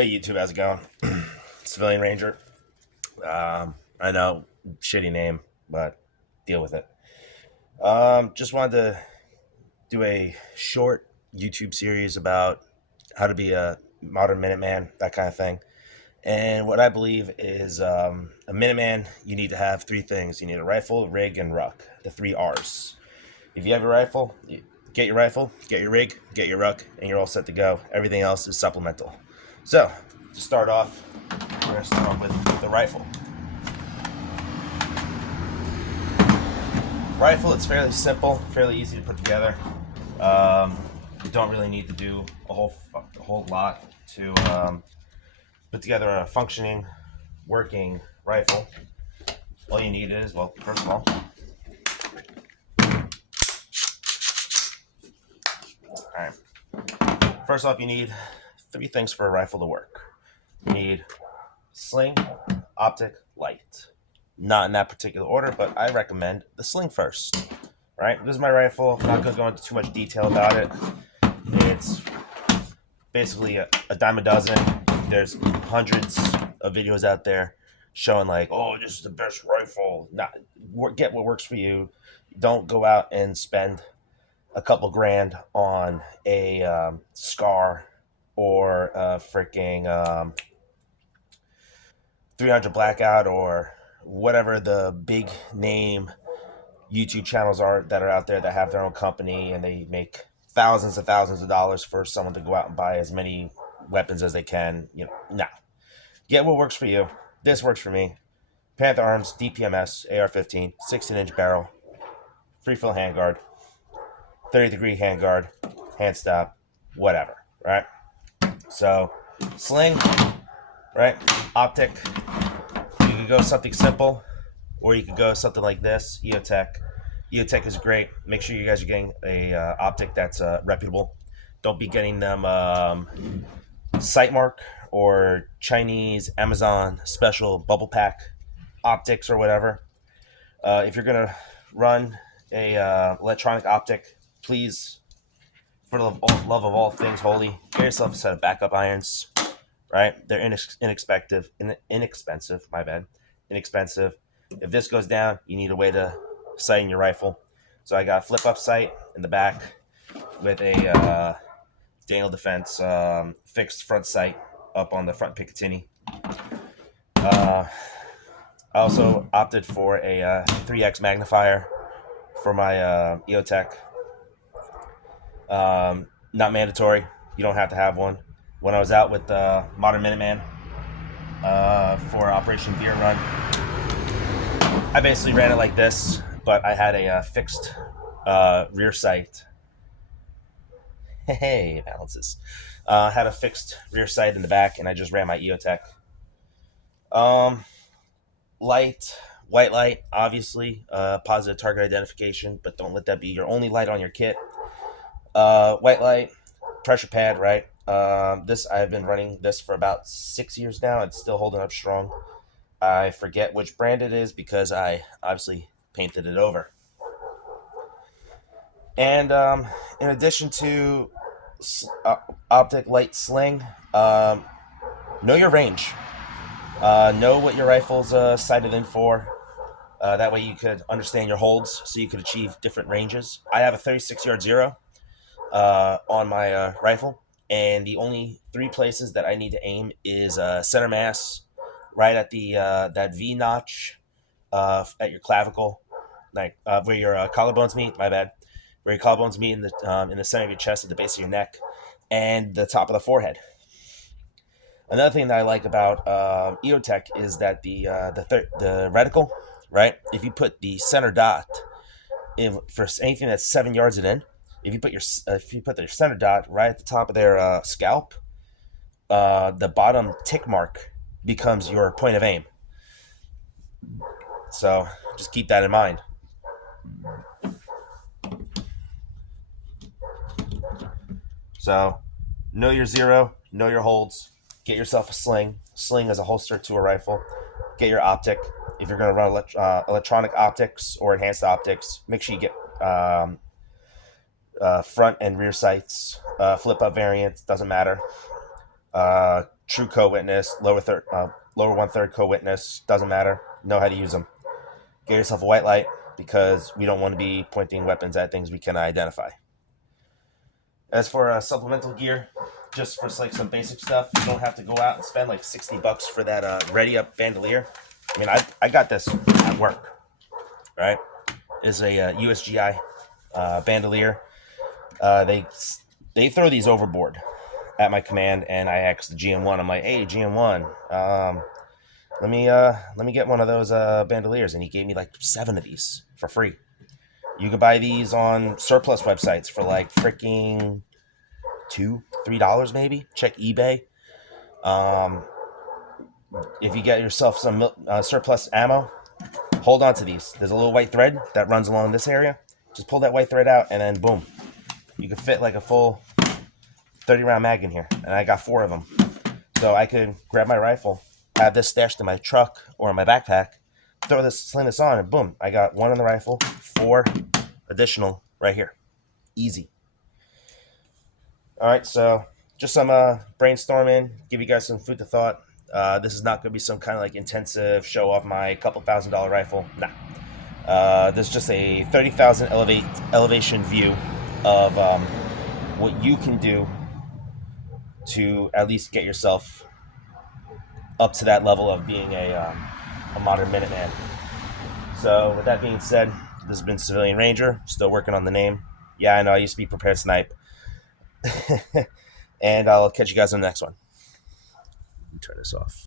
Hey YouTube, how's it going? Civilian Ranger. I know, shitty name, but deal with it. Just wanted to do a short YouTube series about how to be a modern Minuteman, that kind of thing. And what I believe is a Minuteman, you need to have three things. You need a rifle, rig, and ruck. The three R's. If you have your rifle, get your rifle, get your rig, get your ruck, and you're all set to go. Everything else is supplemental. So, to start off, we're going to start off with the rifle. Rifle, it's fairly simple, fairly easy to put together. You don't really need to do a whole lot to put together a functioning, working rifle. All you need is, well, first of all, first off, you need three things for a rifle to work. You need sling, optic, light. Not in that particular order, but I recommend the sling first. Right? This is my rifle. I'm not going to go into too much detail about it. It's basically a dime a dozen. There's hundreds of videos out there showing like, oh, this is the best rifle. Get what works for you. Don't go out and spend a couple grand on a Scar or a freaking 300 Blackout or whatever the big name YouTube channels are that are out there that have their own company and they make thousands and thousands of dollars for someone to go out and buy as many weapons as they can. Get what works for you. This works for me. Panther Arms, DPMS, AR-15, 16-inch barrel, free fill handguard, 30-degree handguard, hand stop, whatever, right? So, sling, right? Optic. You could go something simple, or you could go something like this, EOTech. EOTech is great. Make sure you guys are getting a optic that's reputable. Don't be getting them Sightmark or Chinese Amazon special bubble pack optics or whatever. If you're gonna run a electronic optic, please, for the love of all things holy, get yourself a set of backup irons. Right? They're inexpensive. My bad. Inexpensive. If this goes down, you need a way to sight in your rifle. So I got a flip-up sight in the back with a Daniel Defense fixed front sight up on the front Picatinny. I also opted for a 3x magnifier for my EOTech. Not mandatory. You don't have to have one. When I was out with Modern Minuteman for Operation Beer Run, I basically ran it like this, but I had a fixed rear sight. Hey, it balances. Had a fixed rear sight in the back, and I just ran my EOTech. White light, obviously, positive target identification, but don't let that be your only light on your kit. White light, pressure pad, right? I've been running this for about 6 years now. It's still holding up strong. I forget which brand it is because I obviously painted it over. And in addition to optic light sling, know your range. Know what your rifle's sighted in for. That way you could understand your holds so you could achieve different ranges. I have a 36-yard zero on my rifle. And the only three places that I need to aim is center mass, right at the that V notch at your clavicle, like where your collarbones meet. My bad, where your collarbones meet in the center of your chest, at the base of your neck, and the top of the forehead. Another thing that I like about EOTech is that the reticle, right? If you put the center dot for anything that's 7 yards and in. If you put their center dot right at the top of their scalp, the bottom tick mark becomes your point of aim. So just keep that in mind. So know your zero, know your holds. Get yourself a sling. Sling is a holster to a rifle. Get your optic. If you're going to run electronic optics or enhanced optics, make sure you get front and rear sights, flip up variants, doesn't matter. true co-witness, lower one-third co-witness, doesn't matter. Know how to use them. Get yourself a white light because we don't want to be pointing weapons at things we cannot identify. As for supplemental gear, just for like some basic stuff, you don't have to go out and spend like $60 for that ready up bandolier. I mean, I got this at work, right? It's a USGI bandolier. They throw these overboard at my command, and I asked the GM1. I'm like, hey, GM1, let me get one of those bandoliers, and he gave me like 7 of these for free. You can buy these on surplus websites for like freaking $2-3 maybe. Check eBay. If you get yourself some surplus ammo, hold on to these. There's a little white thread that runs along this area. Just pull that white thread out, and then boom, you can fit like a full 30-round mag in here. And I got 4 of them, so I could grab my rifle, have this stashed in my truck or in my backpack, sling this on, and boom, I got 1 in the rifle, 4 additional right here. Easy. All right, so just some brainstorming, give you guys some food to thought. This is not going to be some kind of like intensive show off my couple $1,000 rifle. Nah. This is just a 30,000 elevation view of what you can do to at least get yourself up to that level of being a modern Minuteman. So with that being said, this has been Civilian Ranger, still working on the name. Yeah, I know, I used to be Prepared Snipe. And I'll catch you guys on the next one. Turn this off.